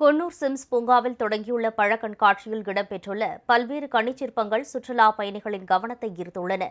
Coonoor Sims பூங்காவில் தொடங்கியுள்ள பழக்கண்காட்சியில் இடம்பெற்றுள்ள பல்வேறு கனிச்சிற்பங்கள் சுற்றுலா பயணிகளின் கவனத்தை ஈர்த்துள்ளன.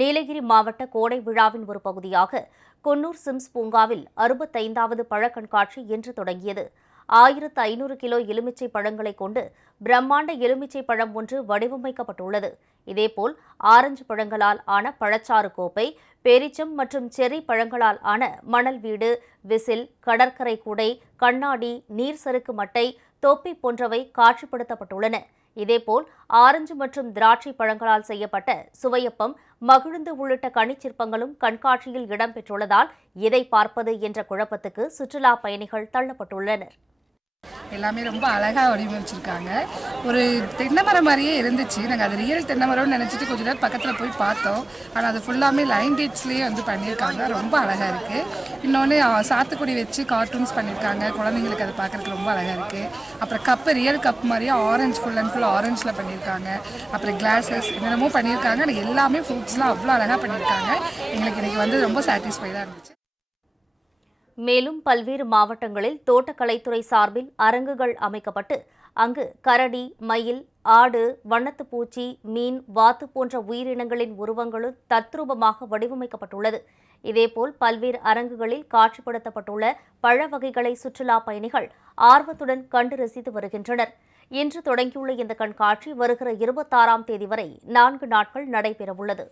நீலகிரி மாவட்ட கோடை விழாவின் ஒரு பகுதியாக கொன்னூர் சிம்ஸ் பூங்காவில் அறுபத்தைந்தாவது பழக்கண்காட்சி இன்று தொடங்கியது. ஆயிரத்து ஐநூறு கிலோ எலுமிச்சை பழங்களை கொண்டு பிரம்மாண்ட எலுமிச்சை பழம் ஒன்று வடிவமைக்கப்பட்டுள்ளது. இதேபோல் ஆரஞ்சு பழங்களால் ஆன பழச்சாறு கோப்பை பேரிச்சம் மற்றும் செர்ரி பழங்களால் ஆன மணல் வீடு விசில் கடற்கரை கூடை கண்ணாடி நீர் சறுக்கு மட்டை தொப்பி போன்றவை காட்சிப்படுத்தப்பட்டுள்ளன. இதேபோல் ஆரஞ்சு மற்றும் திராட்சை பழங்களால் செய்யப்பட்ட சுவையப்பம் மகிழுந்து உள்ளிட்ட கனிச்சிற்பங்களும் கண்காட்சியில் இடம்பெற்றுள்ளதால் எதை பார்ப்பது என்ற குழப்பத்துக்கு சுற்றுலா பயணிகள் தள்ளப்பட்டுள்ளனர். எல்லாமே ரொம்ப அழகாக வடிவமைச்சிருக்காங்க. ஒரு தென்னைமரம் மாதிரியே இருந்துச்சு. நாங்கள் அது ரியல் தென்னமரம்னு நினச்சிட்டு கொஞ்சம் நேரம் பக்கத்தில் போய் பார்த்தோம். ஆனால் அது ஃபுல்லாமே லைன் டேட்ஸ்லேயே வந்து பண்ணியிருக்காங்க. ரொம்ப அழகாக இருக்குது இன்னொன்று சாத்துக்குடி வச்சு கார்ட்டூன்ஸ் பண்ணியிருக்காங்க. குழந்தைங்களுக்கு அதை பார்க்குறதுக்கு ரொம்ப அழகாக இருக்குது அப்புறம் கப்பு ரியல் கப் மாதிரியே ஆரஞ்சு ஃபுல் அண்ட் ஃபுல் ஆரஞ்சில் பண்ணியிருக்காங்க. அப்புறம் கிளாஸஸ் என்னென்னமோ பண்ணியிருக்காங்க. ஆனால் எல்லாமே ஃப்ரூட்ஸ்லாம் அவ்வளோ அழகாக பண்ணியிருக்காங்க. எங்களுக்கு இன்றைக்கி வந்து ரொம்ப சாட்டிஸ்ஃபைடாக இருந்துச்சு. மேலும் பல்வேறு மாவட்டங்களில் தோட்டக்கலைத்துறை சார்பில் அரங்குகள் அமைக்கப்பட்டு அங்கு கரடி மயில் ஆடு வண்ணத்துப்பூச்சி மீன் வாத்து போன்ற உயிரினங்களின் உருவங்களும் தத்ரூபமாக வடிவமைக்கப்பட்டுள்ளது. இதேபோல் பல்வேறு அரங்குகளில் காட்சிப்படுத்தப்பட்டுள்ள பழ வகைகளை சுற்றுலா பயணிகள் ஆர்வத்துடன் கண்டு ரசித்து வருகின்றனர். இன்று தொடங்கியுள்ள இந்த கண்காட்சி வருகிற இருபத்தாறாம் தேதி வரை நான்கு நாட்கள் நடைபெறவுள்ளது.